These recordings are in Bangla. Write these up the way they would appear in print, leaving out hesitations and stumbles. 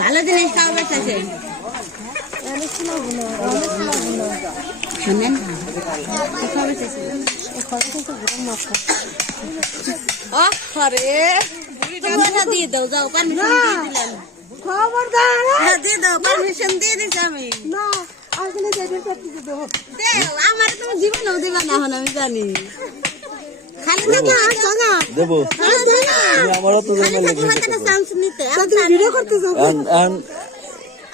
ভালো জিনিস খাওয়া চাইছে শুনেন দিয়ে দাও যাও পারমিশন দিয়ে দিলাম দিয়ে দাও পারমিশন দিয়ে দিচ্ছি আমি আমার তুমি জীবনেও দিবা না এখন আমি জানি খালি দেবো আমারও তো চান্স নিতে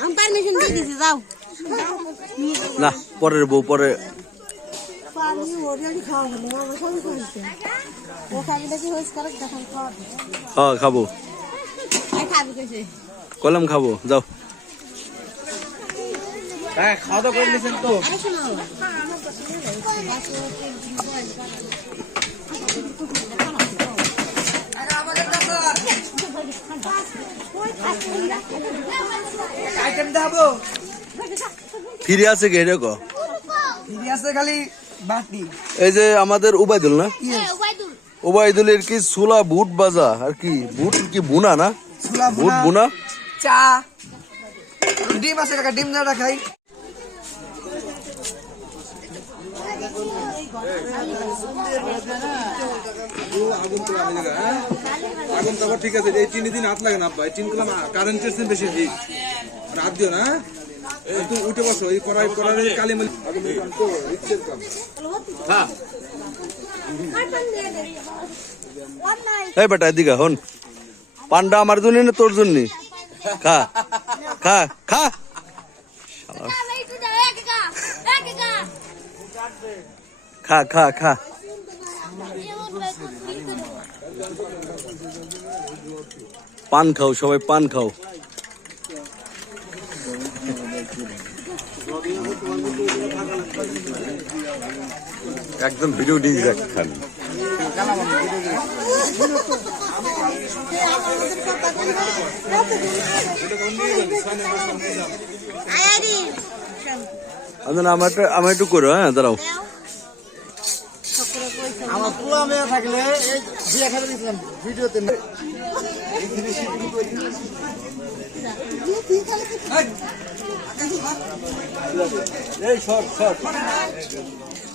আমি পারমিশন দিয়ে দিচ্ছি যাও না পরের বউ পরে হ্যাঁ খাবো কলম খাবো যাও খাওয়া দাওয়া করে নিয়েছেন তো ফিরে আছে কে দেখো ফিরে আছে খালি বাটি এই যে আমাদের উবাইদুল না উবাইদুলের কি ছোলা বুট বাজা আর কি বুট কি বুনা না বুট বুনা চা ডিম আছে কাকা ডিম না খাই আগুন তো ঠিক আছে এই চিনি দিন হাত লাগে না আব্বা চিনি গুলো কারেন্টের চেয়ে বেশি হিট রাত দিও না তুমি উঠে বসো এই কড়াই কালি মালি হ্যাঁ এই বেটা এদিকে হন পান্ডা আমার জন্য না তোর জন্য খা খা খা খা খা খা পান খাও সবাই পান খাও একদম ভিডিও ডিজ দেখেন আমার একটু করো হ্যাঁ দাঁড়াও আমার পুরো মেয়ে থাকলে এই বিয়ে খেলে দিয়েছিলাম ভিডিওতে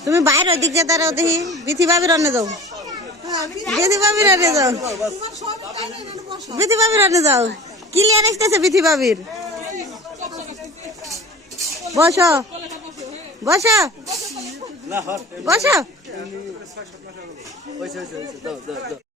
তুমি বাইরে ওই দিক যে দাঁড়াও দেখি বিথি ভাবির রান্নে যাও বিথি ভাবির রান্নে যাও বিথি ভাবির রান্নে যাও ক্লিয়ার আসতেছে বিথি ভাবির বসো বসো বসো